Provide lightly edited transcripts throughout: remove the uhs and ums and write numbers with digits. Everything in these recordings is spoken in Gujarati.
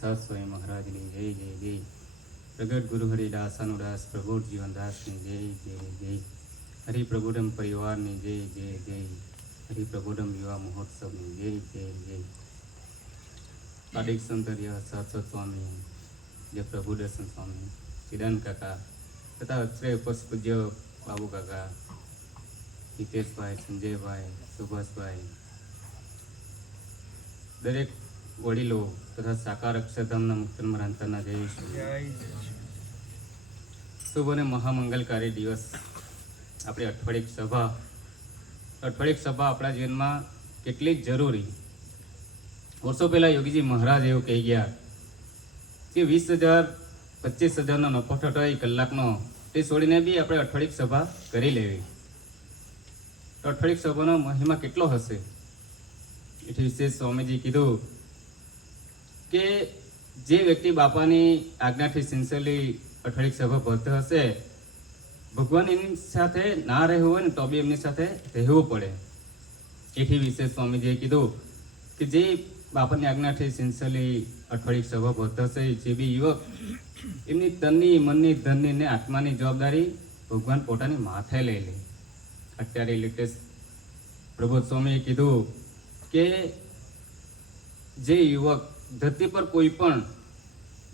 પ્રસાદ સ્વામી મહારાજની જય જય જય. પ્રગટ ગુરુ હરિદાસ અનુદાસ પ્રબોધ જીવનદાસની જય જય જય. હરિપ્રબોધમ પરિવારની જય જય જય. હરિપ્રબોધમ યુવા મહોત્સવની જય જય જય. પાડિક સૌંદર્ય સારસ્વત સ્વામી, જય પ્રભુદર્શન સ્વામી, ચિદાન કાકા તથા અત્રે ઉપસ્થિત પૂજ્ય બાબુ કાકા, હિતેશભાઈ, સંજયભાઈ, સુભાષભાઈ, દરેક વડીલો તથા સાકાર અક્ષરધામના મુક્તન રાંતાના જય શુભ અને મહામંગલકારી દિવસ. આપણે અઠવાડિક સભા આપણા જીવનમાં કેટલી જ જરૂરી. વર્ષો પહેલાં યોગીજી મહારાજ એવું કહી ગયા કે 20,000 25,000નો નફો થતો હોય કલાકનો, તે છોડીને બી આપણે અઠવાડિક સભા કરી લેવી. તો અઠવાડિક સભાનો મહિમા કેટલો હશે? એથી વિશેષ સ્વામીજી કીધું કે જે વ્યક્તિ બાપાની આજ્ઞાથી સિન્સિયરલી અઠવાડિક સભા ભરતો હશે, ભગવાન એની સાથે ના રહેવું હોય ને તો બી એમની સાથે રહેવું પડે. એથી વિશેષ સ્વામીજીએ કીધું કે જે બાપાની આજ્ઞાથી સિન્સિયરલી અઠવાડિક સભા ભરતો હશે, જે બી યુવક, એમની તનની, મનની, ધનની ને આત્માની જવાબદારી ભગવાન પોતાની માથે લઈ લે. અત્યારે લેટેસ્ટ પ્રબોધ સ્વામીએ કીધું કે જે યુવક ધરતી પર કોઈ પણ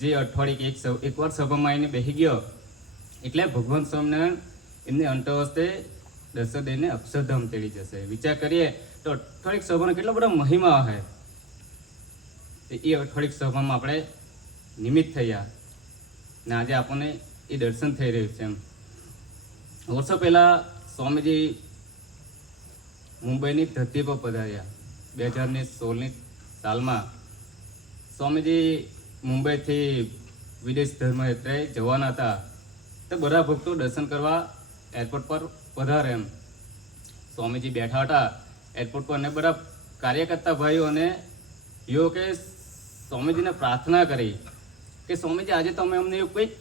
જે અઠવાડિક એકવાર સભામાં આવીને બેસી ગયો એટલે ભગવાન સ્વામિનારાયણ એમને અંતવસ્તે દર્શન દઈને અક્ષરધામ તેડી જશે. વિચાર કરીએ તો અઠવાડિક સભાનો કેટલો બધો મહિમા હશે. એ અઠવાડિક સભામાં આપણે નિમિત્ત થયા ને આજે આપણને એ દર્શન થઈ રહ્યું છે. એમ વર્ષો પહેલાં સ્વામીજી મુંબઈની ધરતી પર પધાર્યા. 2016ની સાલમાં સ્વામીજી મુંબઈથી વિદેશ ધર્મયાત્રાએ જવાના હતા. તો બધા ભક્તો દર્શન કરવા એરપોર્ટ પર પધારે. એમ સ્વામીજી બેઠા હતા એરપોર્ટ પર, અને બધા કાર્યકર્તા ભાઈઓ અને યુવકે સ્વામીજીને પ્રાર્થના કરી કે સ્વામીજી આજે તમે અમને એવું કંઈક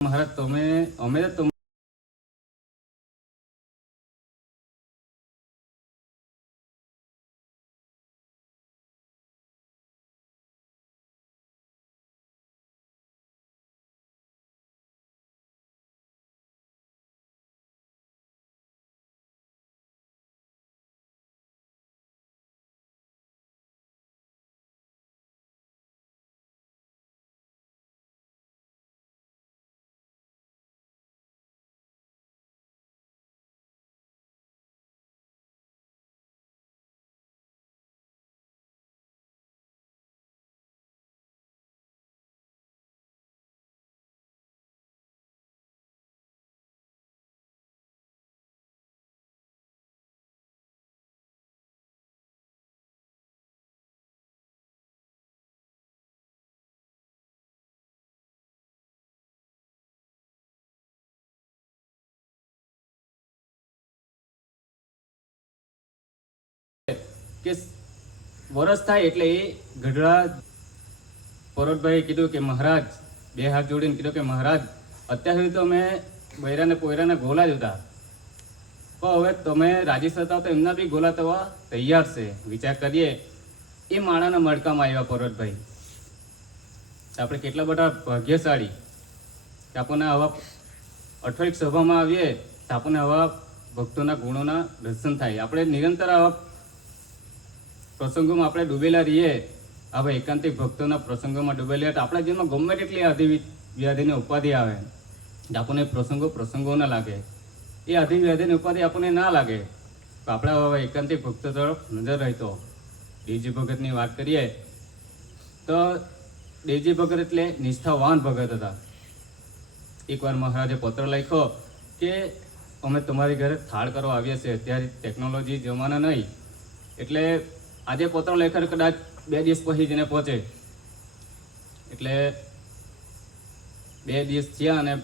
મહારાજ અમે તો કે વરસ થાય એટલે એ ગઢડા પરોટભાઈએ કીધું કે મહારાજ, બે હાથ જોડીને કીધું કે મહારાજ, અત્યાર સુધી તો અમે બૈરાને પોયરાના ગોલા જ હતા, પણ હવે તમે રાજી થતા તો એમના બી ગોલા થવા તૈયાર છે. વિચાર કરીએ એ માણાના મડકામાં આવ્યા પરોટભાઈ. આપણે કેટલા બધા ભાગ્યશાળી કે આપણને આવા અઠવાડિક સભામાં આવીએ તો આપણને આવા ભક્તોના ગુણોના દર્શન થાય. આપણે નિરંતર આવા પ્રસંગોમાં આપણે ડૂબેલા રહીએ, આવા એકાંતિક ભક્તોના પ્રસંગોમાં ડૂબેલા તો આપણા જીવનમાં ગમે તેટલી આધિ વ્યાધિની ઉપાધિ આવે, આપણને પ્રસંગો ના લાગે. એ આધિ વ્યાધિની ઉપાધિ આપણને ના લાગે તો આપણે આવા એકાંતિક ભક્તો તરફ નજર રહેતો. દેવજી ભગતની વાત કરીએ તો દેવજી ભગત એટલે નિષ્ઠાવાન ભગત હતા. એકવાર મહારાજે પત્ર લખ્યો કે અમે તમારી ઘરે થાળ કરવા આવ્યા છે. અત્યારે ટેકનોલોજી જમાના નહીં એટલે આજે પત્ર લખ્યો કદાચ 2 દિવસ પછી જઈને પહોંચે. એટલે 2 દિવસ થયા અને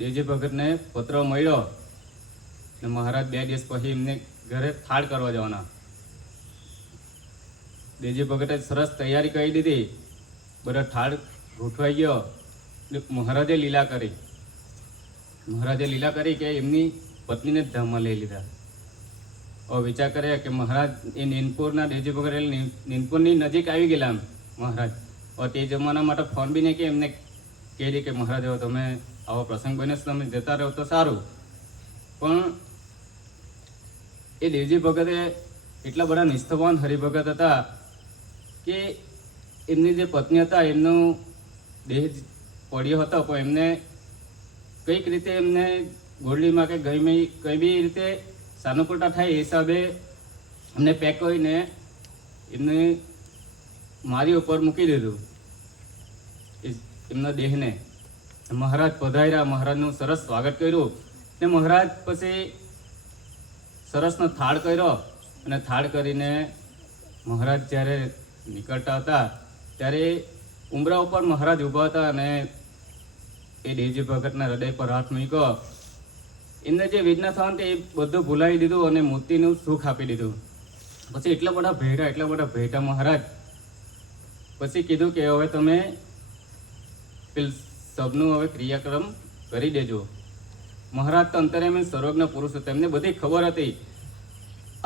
દેવજી ભગતને પત્ર મળ્યો અને મહારાજ 2 દિવસ પછી એમને ઘરે થાળ કરવા જવાના. દેવજી ભગતે સરસ તૈયારી કરી દીધી, બધા થાળ ગોઠવાઈ ગયો. મહારાજે લીલા કરી કે એમની પત્નીને જ ધામમાં લઈ લીધા. હવે વિચાર કરે કે મહારાજ એ નીનપુરના દેવજી ભગત એટલે નીનપુરની નજીક આવી ગયેલા મહારાજ. હવે તે જમાના માટે ફોન બી નહીં કે એમને કહી દે કે મહારાજ હવે તમે આવો પ્રસંગ બને તમે જતા રહો તો સારું. પણ એ દેવજી ભગતે એટલા બધા નિષ્ઠાવાન હરિભગત હતા કે એમની જે પત્ની હતા એમનો દેહ પડ્યો હતો, પણ એમને કઈક રીતે એમને ગોળડીમાં કે કઈ બી રીતે સાનુકૂળતા થાય એ હિસાબે એમને પેક કરીને એમને મારી ઉપર મૂકી દીધું એમના દેહને. મહારાજ પધાર્યા, મહારાજનું સરસ સ્વાગત કર્યું ને મહારાજ પછી સરસનો થાળ કર્યો અને થાળ કરીને મહારાજ જ્યારે નીકળતા હતા ત્યારે ઉંબરા ઉપર મહારાજ ઊભા હતા અને એ દેવજી ભગતના હૃદય પર હાથ મૂક્યો. એમને જે વેદના થવાનું એ બધું ભૂલાવી દીધું અને મૂર્તિનું સુખ આપી દીધું. પછી એટલા બધા ભેટા મહારાજ પછી કીધું કે હવે તમે સબનું હવે ક્રિયાક્રમ કરી દેજો. મહારાજ તો અંતર્યામી સર્વજ્ઞ પુરુષ હતા, એમને બધી ખબર હતી.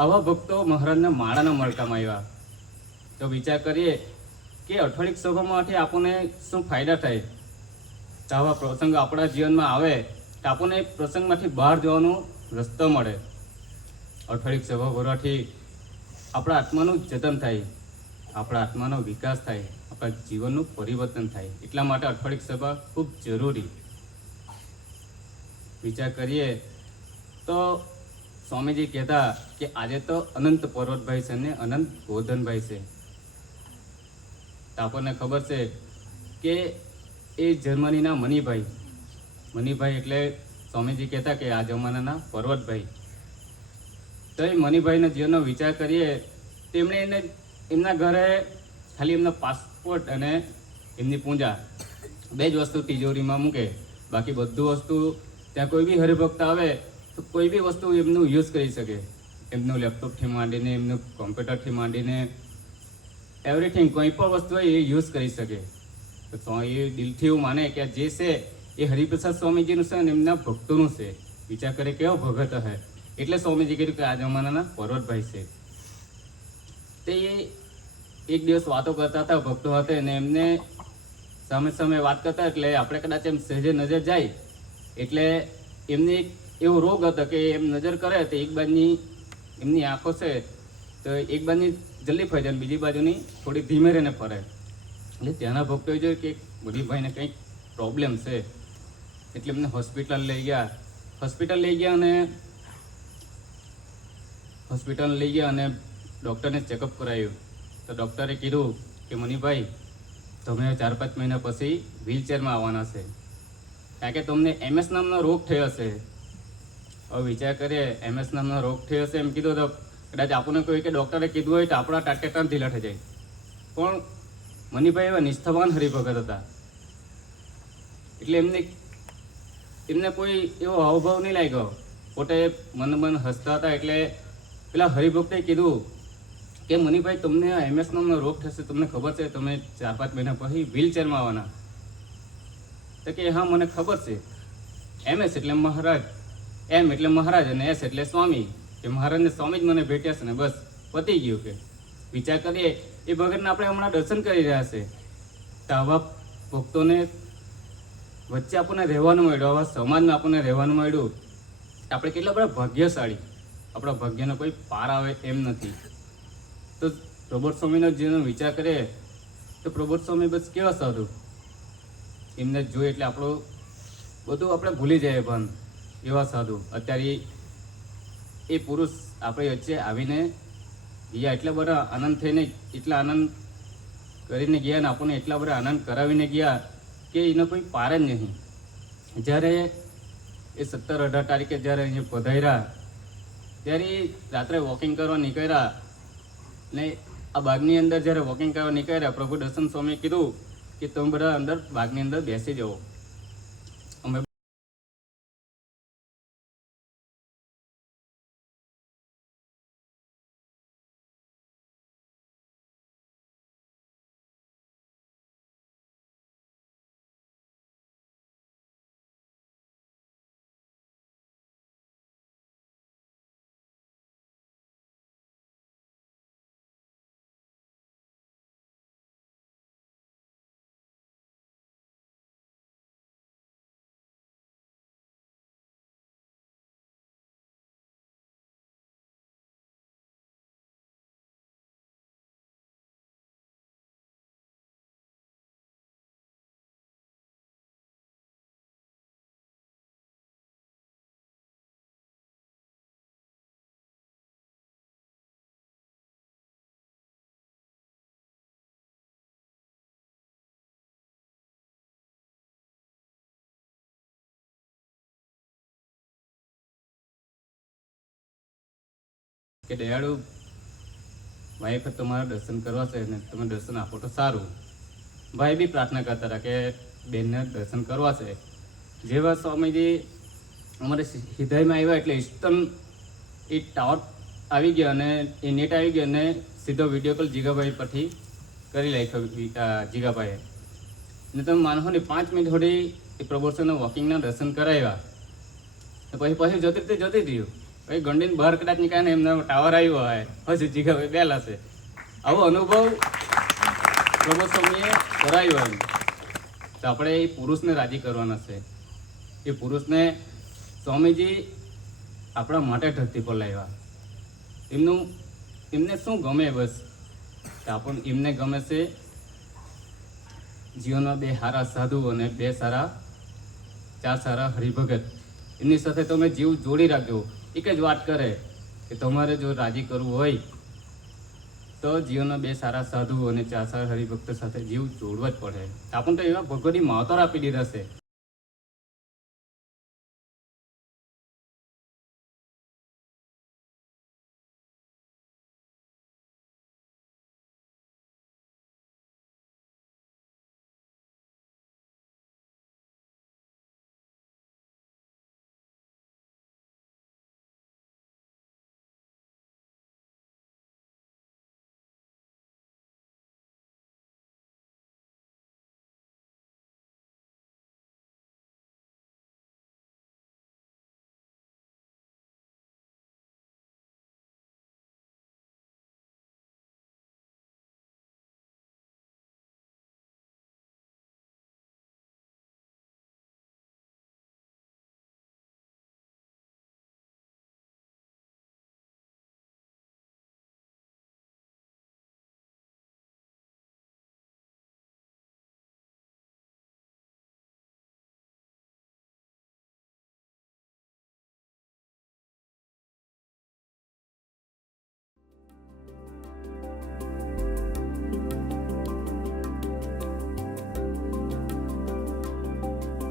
આવા ભક્તો મહારાજના માળાના મડકામાં આવ્યા. તો વિચાર કરીએ કે અઠવાડિક સભામાંથી આપણને શું ફાયદા થાય. તો આવા પ્રસંગ આપણા જીવનમાં આવે તો આપણને પ્રસંગમાંથી બહાર જવાનો રસ્તો મળે. અઠવાડિક સભા ભરવાથી આપણા આત્માનું જતન થાય, આપણા આત્માનો વિકાસ થાય, આપણા જીવનનું પરિવર્તન થાય. એટલા માટે અઠવાડિક સભા ખૂબ જરૂરી. વિચાર કરીએ તો સ્વામીજી કહેતા કે આજે તો અનંત પર્વતભાઈ છે ને અનંત ગોધનભાઈ છે. તો આપણને ખબર છે કે એ જર્મનીના મનીભાઈ એટલે સ્વામીજી કહેતા કે આ જમાનાના પર્વતભાઈ. તો એ મનીભાઈના જીવનનો વિચાર કરીએ તેમણે એમના ઘરે ખાલી એમના પાસપોર્ટ અને એમની પૂજા 2 જ વસ્તુ તિજોરીમાં મૂકે. બાકી બધું વસ્તુ ત્યાં કોઈ બી હરિભક્ત આવે તો કોઈ બી વસ્તુ એમનું યુઝ કરી શકે. એમનું લેપટોપથી માંડીને એમનું કોમ્પ્યુટરથી માંડીને એવરીથિંગ કોઈ પણ વસ્તુ હોય એ યુઝ કરી શકે. તો એ દિલથી એવું માને કે જે છે એ હરિપ્રસાદ સ્વામીજીનું છે અને એમના ભક્તોનું છે. વિચાર કરે કેવો ભગત હે. એટલે સ્વામીજી કીધું કે આ જમાનાના પર્વતભાઈ છે. તે એક દિવસ વાતો કરતા હતા, ભક્તો હતા અને એમને સામે વાત કરતા એટલે આપણે કદાચ એમ સહેજે નજર જાય એટલે એમને એવો રોગ હતો કે એમ નજર કરે તો એક બાજુની એમની આંખો છે તો એક બાજુની જલ્દી ફરી જાય, બીજી બાજુની થોડી ધીમે રહીને ફરે. એટલે ત્યાંના ભક્તોએ જોયું કે મનીભાઈને કંઈક પ્રોબ્લેમ છે એટલે એમને હોસ્પિટલ લઈ ગયા અને ડૉક્ટરને ચેકઅપ કરાવ્યું. તો ડૉક્ટરે કીધું કે મનીભાઈ તમે 4-5 મહિના પછી વ્હીલચેરમાં આવવાના છે, કારણ કે તમને MS નામનો રોગ થયો હશે. હવે વિચાર કરીએ MS નામનો રોગ થયો હશે એમ કીધું તો કદાચ આપણને કોઈ કે ડૉક્ટરે કીધું હોય તો આપણા ટાટેટાન ઢીલા થઈ જાય. પણ મનીભાઈ એવા નિષ્ઠાવાન હરિભગત હતા એટલે એમને કોઈ એવો હાવભાવ નહીં લાગ્યો. પોતે મન હસતા હતા એટલે પેલા હરિભક્તે કીધું કે મનીભાઈ તમને આ MS નામનો રોગ થશે, તમને ખબર છે, તમે 4-5 મહિના પછી વ્હીલચેરમાં આવવાના. તો કે હા મને ખબર છે. MS એટલે મહારાજ, M એટલે મહારાજ અને S એટલે સ્વામી, કે મહારાજને સ્વામી જ મને ભેટ્યા છે ને બસ પતી ગયું. કે વિચાર કરીએ એ ભગતને આપણે હમણાં દર્શન કરી રહ્યા છે. તો આવા ભક્તોને વચ્ચે આપણને રહેવાનું મળ્યું, આવા સમાજમાં આપણને રહેવાનું મળ્યું. આપણે કેટલા બધા ભાગ્યશાળી. આપણા ભાગ્યનો કોઈ પાર આવે એમ નથી. તો પ્રબોધ સ્વામીનો જેનો વિચાર કરીએ તો પ્રબોધ સ્વામી બસ કેવા સાધુ, એમને જોઈએ એટલે આપણું બધું આપણે ભૂલી જઈએ. પણ એવા સાધુ અત્યારે એ પુરુષ આપણી વચ્ચે આવીને ગયા, એટલા બધા આનંદ થઈને, એટલા આનંદ કરીને ગયા ને આપણને એટલા બધા આનંદ કરાવીને ગયા કે એનો કોઈ પાર જ નહીં. જ્યારે એ 17-18 તારીખે જ્યારે અહીંયા પધાર્યા ત્યારે રાત્રે વોકિંગ કરવા નીકળ્યા ને આ બાગની અંદર જ્યારે વોકિંગ કરવા નીકળ્યા, પ્રભુ દર્શન સ્વામીએ કીધું કે તમે બધા અંદર બાગની અંદર બેસી જાઓ. અમે કે દયાળુ વાઈફ તમારા દર્શન કરવા છે ને તમે દર્શન આપો તો સારું. ભાઈ બી પ્રાર્થના કરતા હતા કે બેનને દર્શન કરવા છે. જેવા સ્વામીજી અમારે હૃદયમાં આવ્યા એટલે ઇન્સ્ટન્ટ એ ટાવર આવી ગયા અને એ નેટ આવી ગયો અને સીધો વિડીયો કોલ જીગાભાઈ પરથી કરી નાખ્યો જીગાભાઈએ. ને તમે માનો ને 5 મિનિટ થોડી એ પ્રભુના વોકિંગના દર્શન કરાવ્યા. પછી જતી રહ્યું. પછી ગંડીને બહાર કદાચ નીકળે ને એમનો ટાવર આવ્યો હોય પછી જીગાભાઈ બેલા છે. આવો અનુભવ પ્રબોધ સ્વામીએ કરાવ્યો એમ. તો આપણે એ પુરુષને રાજી કરવાના છે. એ પુરુષને સ્વામીજી આપણા માટે ધરતી પર લાવ્યા. એમને શું ગમે બસ તો આપણને એમને ગમે છે જીવનમાં 2 સારા સાધુ અને 2 સારા 4 સારા હરિભગત. એમની સાથે તમે જીવ જોડી રાખજો. એક જ વાત કરે કે તમારે જો રાજી કરવું હોય તો જીવનમાં 2 સારા સાધુ અને 4 સારા હરિભક્ત સાથે જીવ જોડવા જ પડે. આપણને તો એવા ભગવતી માવતર આપી દીધા છે